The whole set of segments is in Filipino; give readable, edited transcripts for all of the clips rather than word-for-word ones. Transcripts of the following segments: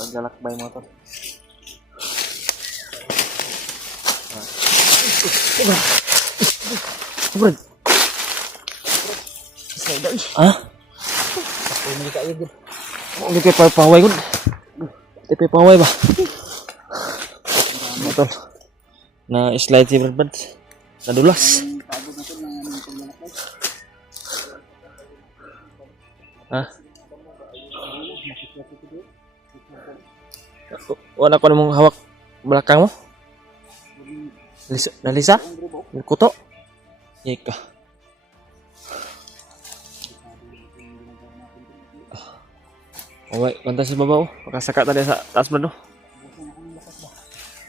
paglalakbay mo to. Brad. Ah? Hindi ka yun. Hindi kayo paway gud. Hindi kayo paway ba? Motor. Na slide si Brad. Nadulas. Ha? Wala ko namang hawak belakang mo? Nalisa? Kuto? Ika. Alright, pantas sa baba oh. Pakasaka tadi sa taas ba no?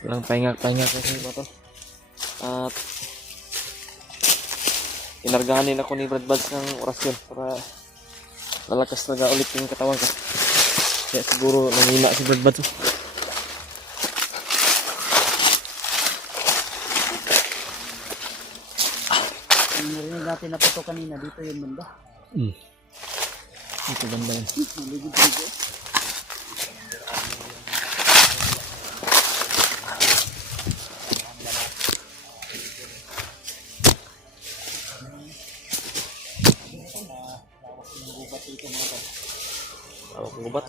Walang pahinga-pahinga kasi ba to? At inargahanin ako ni Brad Buds ng orasyon para lalakas talaga ulit yung katawan ko. Kaya siguro nanghina si Brad Buds. Yung narinig natin na puto kanina, dito yung banda. Ito banda yan. Maligid-ligid. Tawag ng gubat.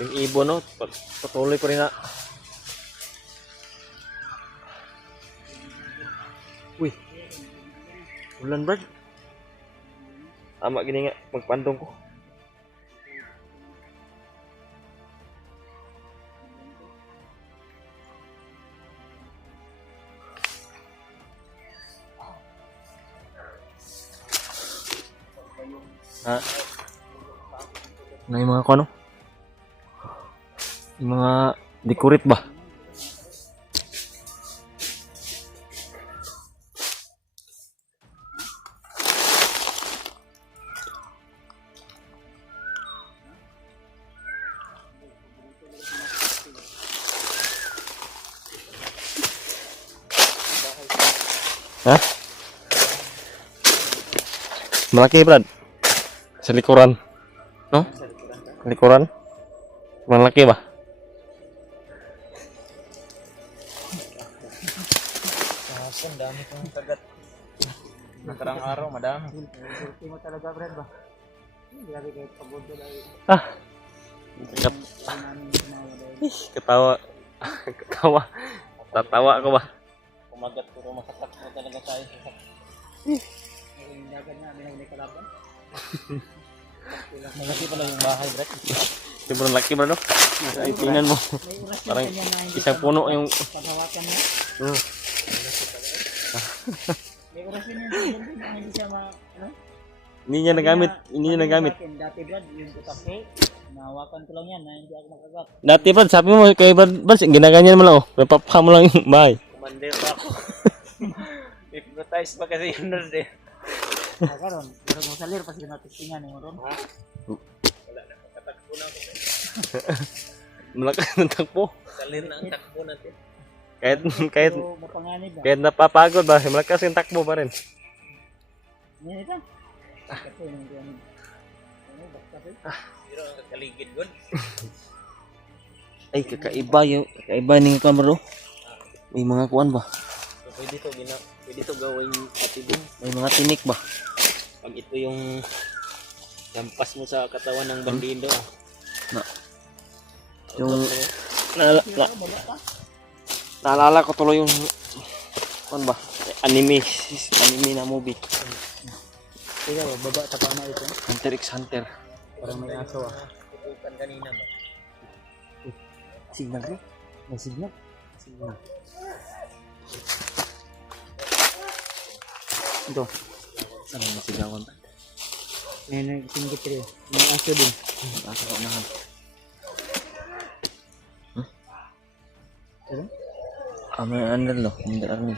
Yung ibon no, patuloy pa rin na. Uy, ulan Brad. Tama gini nga, magpandong ko. Ha? Yung mga ano? Yung mga decorate ba? Ha? Malaki Brad? Sa likuran? No? Likuran? Malaki ba? Ang dami kong kagat. Nakarang araw, madami. Sulti mo talaga, Brad ba? Grabe kayo, pagod ko lang. Ah! Ketawa. Ketawa. Tatawa ako ba? Kumagat ko, masatak mo talaga tayo. Nagan na, may kalaban. Malaki pala yung bahay, Brad. Sobrang laki ba no? Ay, tingnan mo. Parang isang puno yung... Paghawakan mo. May orasyon yun na hindi siya ano? Hindi niya nagamit. Hindi niya nagamit. Dati Brad, yung tutake, nahawakan ko lang yan na hindi ako makagat. Dati Brad, sabi mo kay Brad, ginaganyan mo lang oh. Napapaka mo lang yung bahay. Commander pa ako. Hypnotize pa kasi yun nun eh. Karon, pero mo salir pas ginatistingan mo ron. Wala na, katakbo na ako. Malakas ng takbo. Salir na ang takbo natin. Kahit napapagod ba, malakas yung takbo pa rin. Yan ito. Kasi yung pero ang kakaligid gud. Ay, kakaiba ning kamera. May mga kuan ba? So, pwede to gawing patibong. May mga tinik ba? Pag ito yung lampas mo sa katawan ng bandido. Na. Yung naalala ko tuloy yung kuan ba? Anime na movie. Kaya baba sa pama ito. Hunter x Hunter. Parang may aso ah. Tutukan kanina ba? Signal rin. May signal. Ito. Saan ang sigawan ba? May nagsinggit rin. May aso din. Aso ka unahan. Ano? May andal no? Under army.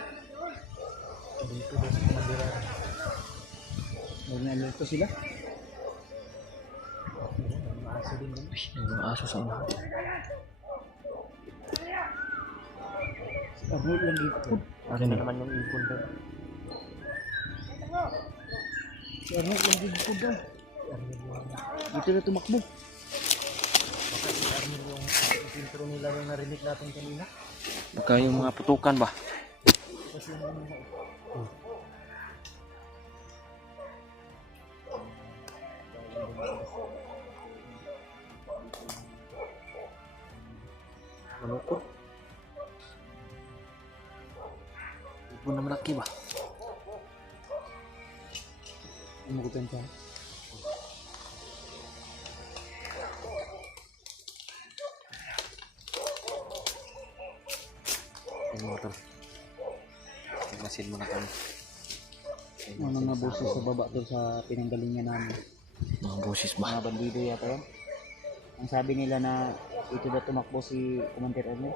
Dito ba sa Madera? May nalito sila? May aso din din. May aso sa unahan. Arnold lang dito. Ano na naman yung ipon ba? Si Arnold lang dito daw. Dito na tumakbo. Baka si Arnel yung intro nila yung narinig natin kanina. Baka yung mga putukan ba? Kasi yung Manukot. Ibon na malaki ba? umugutan siya. Yung motor. Tignasin mo na kami. Ano na boses sa baba doon sa pinanggalingan namin. Mga boses ba? Mga bandido yata yan. Ang sabi nila na ito na tumakbo si Commander Arnel.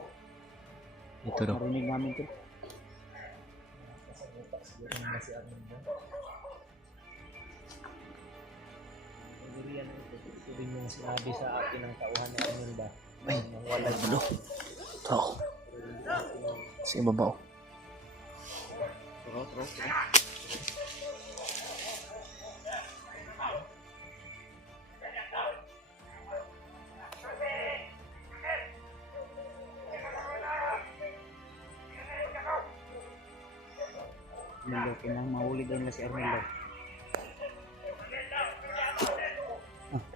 Ito daw. Narinig namin ito. Ito din yung sinabi sa akin ng tauhan ni Arnel ba? Ay, wala ano? Tao. Sa ibabaw. Arnel, kailangan mahuli daw nila si Arnel daw.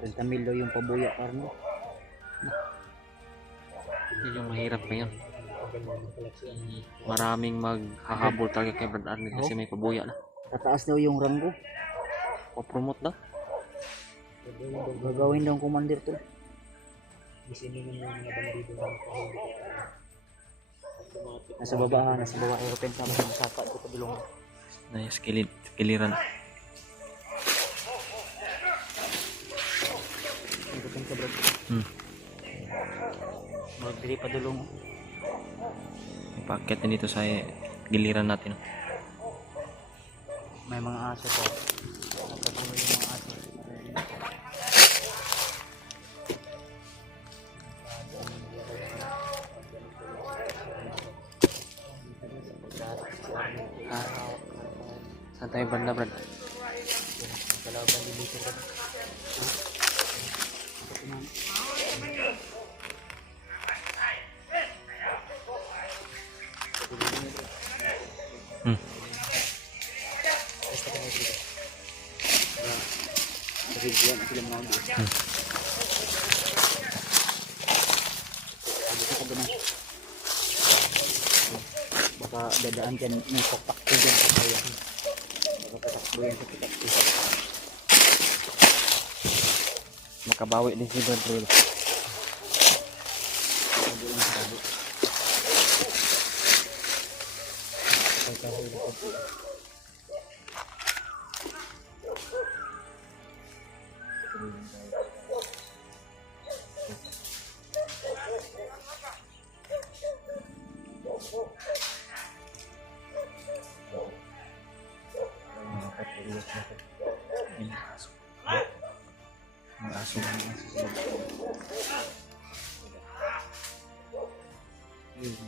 30 mil daw yung pabuya ka Arnel. Yun yung mahirap ngayon. Maraming maghahabol talaga kay Brad Arnel kasi may pabuya na. Tataas daw yung ranggo. Pa-promote daw. Gagawin daw ang commander to. Nasa baba ha, nasa baba. Aeroplane ka mas masaka ito padulong. Na yung skiliran. Aeroplane ka Brad. Magdiri padulong. Ipaakit na dito sa giliran natin. May mga aso po. Nagkatuloy yung mga aso. Saan tayo banda, Brad? Kalaban dito Brad. Baka dadaan dyan may pakpakto dyan sa kaya. Baka tatakbo yan sa pakpakto. Makabawi din si Brad Arnel. Ang aso.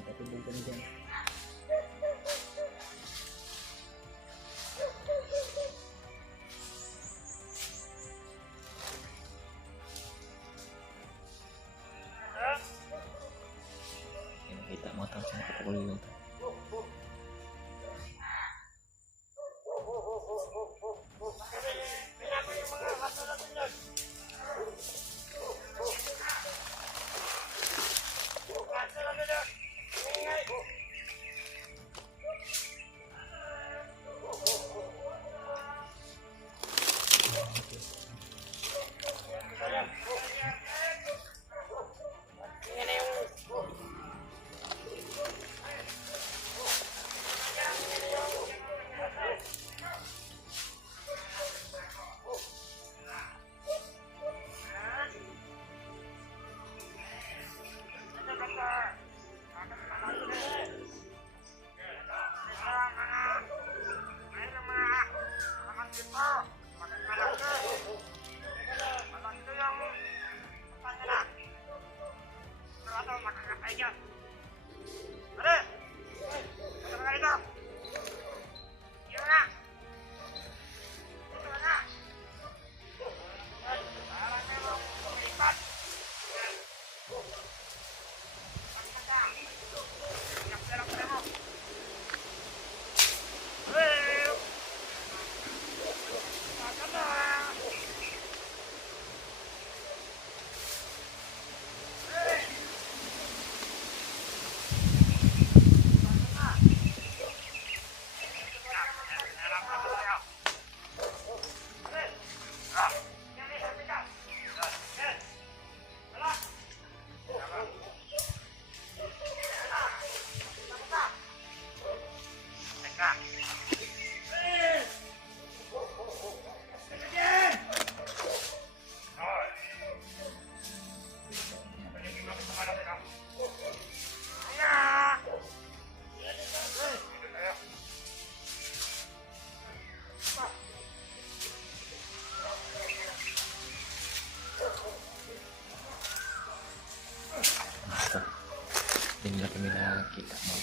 Patulong kami dyan. Nakita mo ito sa nakapagulong. na kami nakakita mo.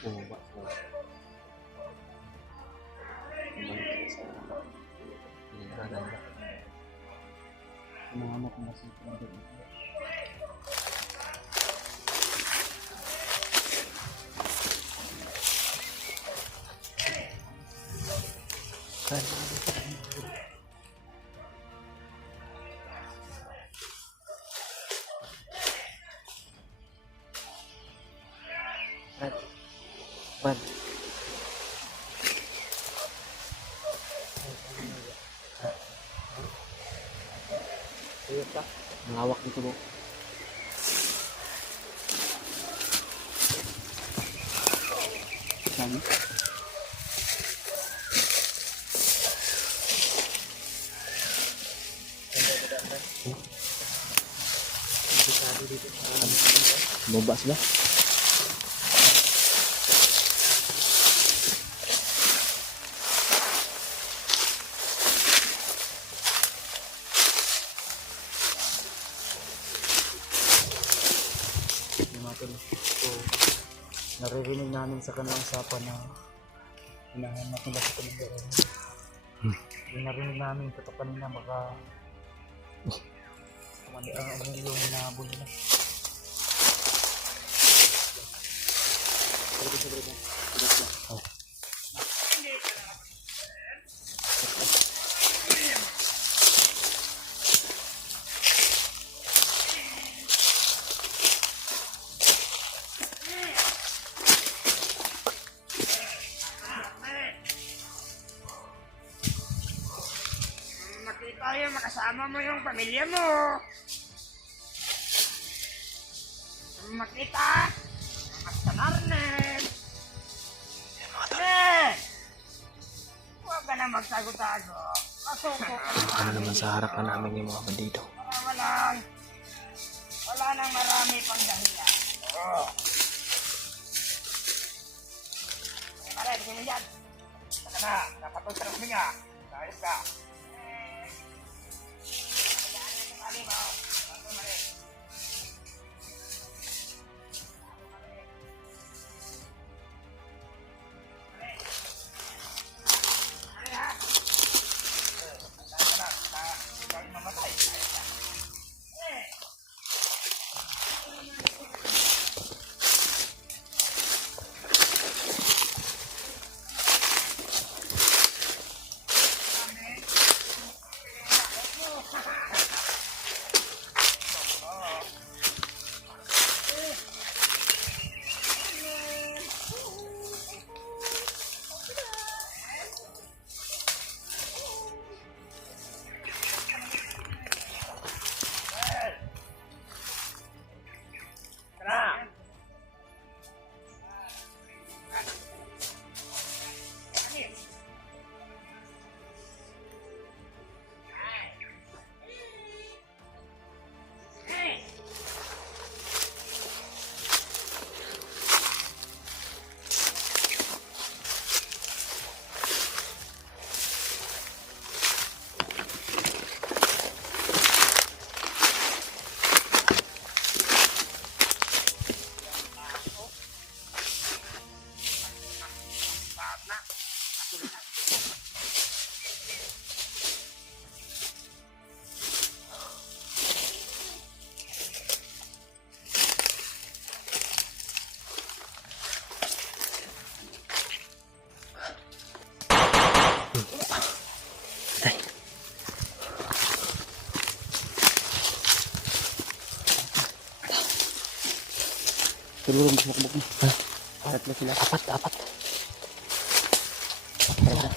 Bumaba po. Bumalik sa pinaghanan ba? Hinahanap na si Father. Brad. Ang lawak dito mo. Saan? Bumaba sila. So, naririnig namin sa kanilang usapan na hinahanap nila sa kanilang yung narinig namin ito kanina baka ang yung hinabol nila. Oh. Makita yung makasama mo yung pamilya mo. Makita. Magtanarnen. Huwag ka na magtago-tago. Masuko ka na. Ano naman sa harapan namin yung mga bandido. Wala nang marami pang dahilan. Oo. Pare, bigyan mo dyan. Saka na, napatol ka ng huminga. Ayos ka. Siguro mas makabok mo. Ha? Tatlo sila. Apat. Tara.